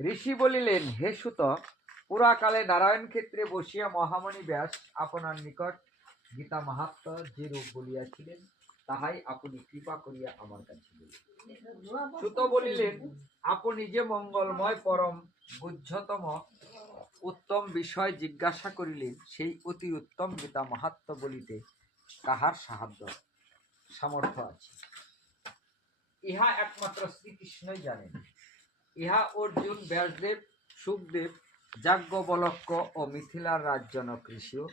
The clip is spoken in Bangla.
ঋষি বলিলেন, হে সুত, পুরাকালে নারায়ণ ক্ষেত্রে বসিয়া মহামণি ব্যাস আপনার নিকট গীতা মাহাত্ম্য যে রূপ বলিয়াছিলেন, তাহাই আপনি কৃপা করিয়া আমার কাছে বলিলেন। সুত বলিলেন, আপনি যে মঙ্গলময় পরম গুহ্যতম উত্তম বিষয় জিজ্ঞাসা করিলেন, সেই অতি উত্তম গীতা মাহাত্ম্য বলিতে কাহার সামর্থ্য আছে? ইহা একমাত্র শ্রীকৃষ্ণই জানেন। ইহা অর্জুন, ব্যাসদেব, সুখদেব, যাজ্ঞবল্ক্য ও মিথিলার রাজজনক ঋষিও